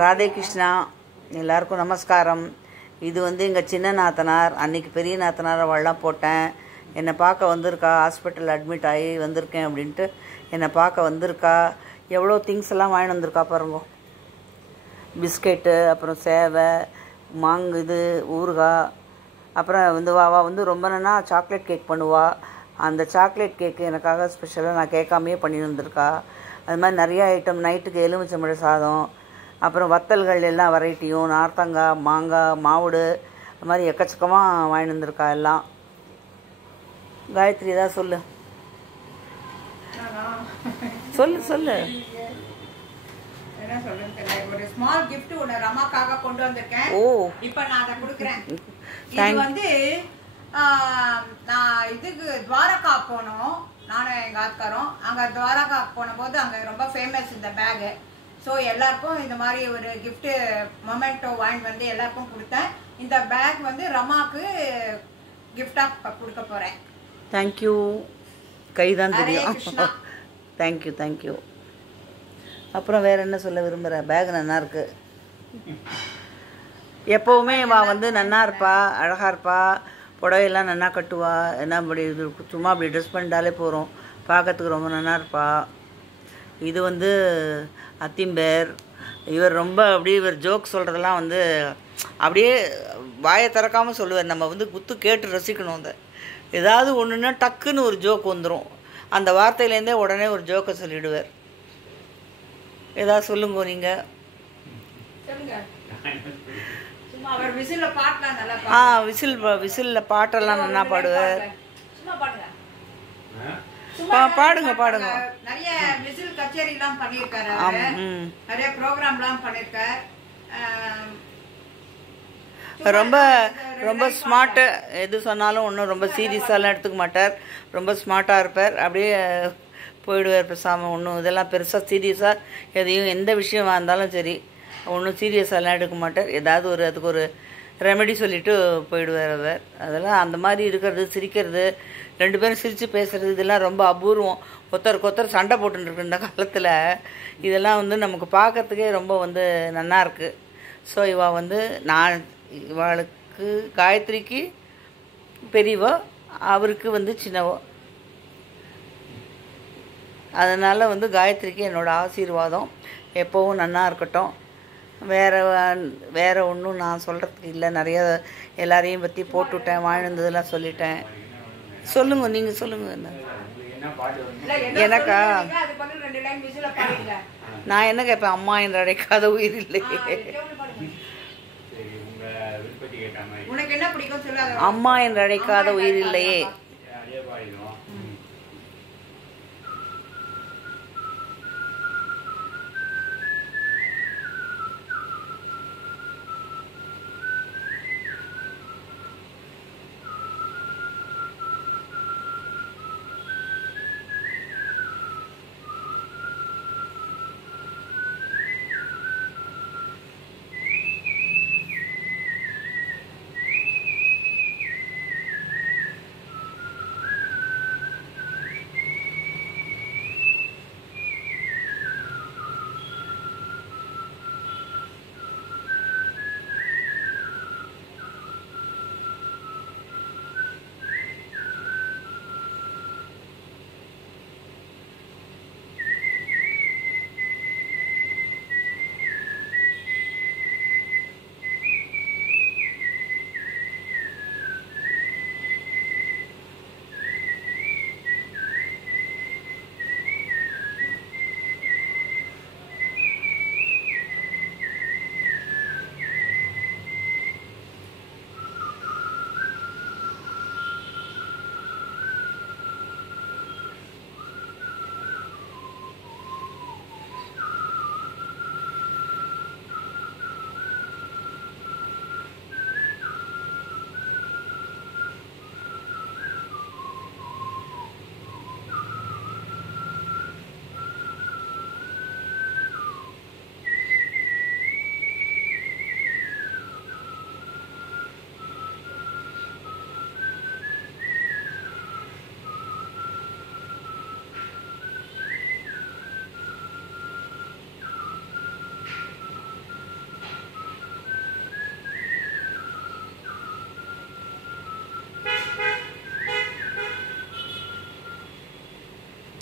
ராதே கிருஷ்ணா, எல்லாருக்கும் நமஸ்காரம். இது எங்கள் சின்ன நாத்தனார். அன்றைக்கி பெரிய நாத்தனார் அவள்லாம் போட்டேன். என்னை பார்க்க வந்திருக்கா, ஹாஸ்பிட்டல் அட்மிட் ஆகி வந்திருக்கேன் அப்படின்ட்டு என்னை பார்க்க வந்திருக்கா. எவ்வளோ திங்ஸ் எல்லாம் வாங்கிட்டு வந்திருக்கா பாருங்க. பிஸ்கெட்டு, அப்புறம் சேவை, இது ஊறுகாய், அப்புறம் வாவா ரொம்ப நாளா சாக்லேட் கேக் பண்ணுவா. அந்த சாக்லேட் கேக்கு எனக்காக ஸ்பெஷலாக நான் கேட்காமையே பண்ணி வந்திருக்கா. அது மாதிரி நிறைய ஐட்டம். நைட்டுக்கு எலுமிச்சம்பழ சாதம், அப்புறம் வத்தல்கள் எல்லாம் வெரைட்டியும், நார்த்தங்காய், மாங்காய், மாவுடு, அது மாதிரி எக்கச்சக்கமாக வாங்கிட்டு வந்திருக்கா எல்லாம். காயத்ரி ஏதாவது சொல்லு சொல்லு சொல்லு. என்ன சொல்றேன்னு தெரியல. ஒரு ஸ்மால் gift ஒன்னு ரமாக்காக கொண்டு வந்திருக்கேன். இப்போ நான் அதை கொடுக்குறேன். இது நான் இதுக்கு துவாரகா போனோம், நானும் எங்கள் ஆத்காரம். அங்கே துவாரகா போனபோது அங்கே ரொம்ப ஃபேமஸ் இந்த பேகு. ஸோ எல்லாருக்கும் இந்த மாதிரி ஒரு கிஃப்ட்டு மொமெண்டோ வாங்கிட்டு வந்து எல்லாருக்கும் கொடுத்தேன். இந்த பேக் ரமாக்கு கிஃப்டாக கொடுக்க போகிறேன். தேங்க்யூ. கைதான் தெரியும். Thank you thank you. அப்புறம் வேறு என்ன சொல்ல விரும்புகிற? பேக் நல்லா இருக்கு. எப்போவுமே நன்னா இருப்பா, அழகாக இருப்பா. புடவையெல்லாம் நல்லா கட்டுவா. என்ன அப்படி இது சும்மா அப்படி ட்ரெஸ் பண்ணிட்டாலே போகிறோம், பார்க்கறதுக்கு ரொம்ப நல்லா இருப்பா. இது அத்திம்பேர். இவர் ரொம்ப இவர் ஜோக் சொல்கிறதெல்லாம் அப்படியே வாயை திறக்காமல் சொல்லுவார். நம்ம குத்து கேட்டு ரசிக்கணும். அந்த ஏதாவது ஒன்றுன்னா டக்குன்னு ஒரு ஜோக் வந்துடும். அந்த வார்த்தையிலேருந்தே உடனே ஒரு ஜோக்கை சொல்லிவிடுவார். ஏதாவது சொல்லுங்க நீங்கள். விசிலில் பாட்டெல்லாம் நல்லா பாடுவார். பாடுங்க பாடுங்க. நிறைய விசில் கச்சேரிலாம் பண்ணியிருக்காரு. நிறைய ப்ரோக்ராம்லாம் பண்ணியிருக்காரு. ரொம்ப ரொம்ப ஸ்மார்ட்டு. எது சொன்னாலும் ஒன்றும் ரொம்ப சீரியஸாலாம் எடுத்துக்க மாட்டார். ரொம்ப ஸ்மார்ட்டாக இருப்பார். அப்படியே போயிடுவார் பேசாமல். ஒன்றும் இதெல்லாம் பெருசாக சீரியஸாக எதையும் எந்த விஷயமாக இருந்தாலும் சரி ஒன்றும் சீரியஸாலாம் எடுக்க மாட்டார். ஏதாவது அதுக்கு ஒரு ரெமெடி சொல்லிவிட்டு போயிடுவார் அவர். அதெல்லாம் அந்த மாதிரி இருக்கிறது, சிரிக்கிறது, ரெண்டு பேரும் சிரித்து பேசுகிறது, இதெல்லாம் ரொம்ப அபூர்வம். ஒருத்தருக்கு சண்டை போட்டுருக்கு இந்த காலத்தில். இதெல்லாம் நமக்கு பார்க்கறதுக்கே ரொம்ப நல்லா இருக்குது. ஸோ நான் இவளுக்கு காயத்ரிக்கு பெரியவோ, அவருக்கு சின்னவோ. அதனால் காயத்ரிக்கு என்னோடய ஆசீர்வாதம் எப்போவும் நல்லா இருக்கட்டும். வேறு ஒன்றும் நான் சொல்கிறதுக்கு இல்லை. நிறைய எல்லாரையும் பற்றி போட்டுவிட்டேன், வாழ்ந்ததெல்லாம் சொல்லிட்டேன். சொல்லுங்க, நீங்கள் சொல்லுங்கள். எனக்கா? நான் என்ன கேட்பேன்? அம்மா என்று அழைக்காத உயிர் இல்லையே. அம்மா என்று அழைக்காத உயிர் இல்லையே.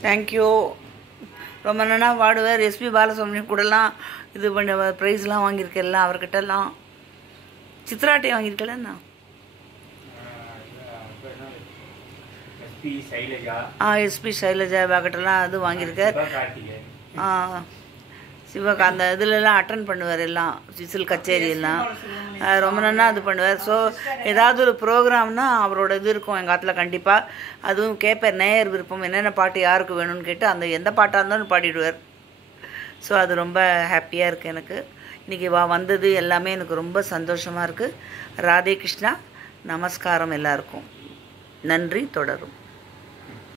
தேங்க்யூ. ரொம்ப நல்லா பாடுவார். எஸ்பி பாலசுப்ரமணியம் கூடலாம் இது பண்ண ப்ரைஸ்லாம் வாங்கியிருக்கேன்ல அவர்கிட்டலாம். சித்ராட்டை வாங்கியிருக்கேன்ண்ணா. எஸ்பி சைலஜா பாக்கிட்டலாம் அது வாங்கியிருக்கார். சிவகா அந்த இதுலலாம் அட்டன் பண்ணுவார் எல்லாம் விசில் கச்சேரி எல்லாம் ரொம்ப நல்லா இது பண்ணுவார். ஸோ ஏதாவது ஒரு ப்ரோக்ராம்னா அவரோட இது இருக்கும் எங்கள் ஆற்றுல கண்டிப்பாக. அதுவும் கேட்பார் நேயர் விருப்பம் என்னென்ன பாட்டு யாருக்கு வேணும்னு கேட்டு அந்த எந்த பாட்டாக இருந்தாலும் பாடிடுவார். ஸோ அது ரொம்ப ஹாப்பியாக இருக்குது எனக்கு. இன்றைக்கி வந்தது எல்லாமே எனக்கு ரொம்ப சந்தோஷமாக இருக்குது. ராதே கிருஷ்ணா. நமஸ்காரம் எல்லாருக்கும். நன்றி. தொடரும்.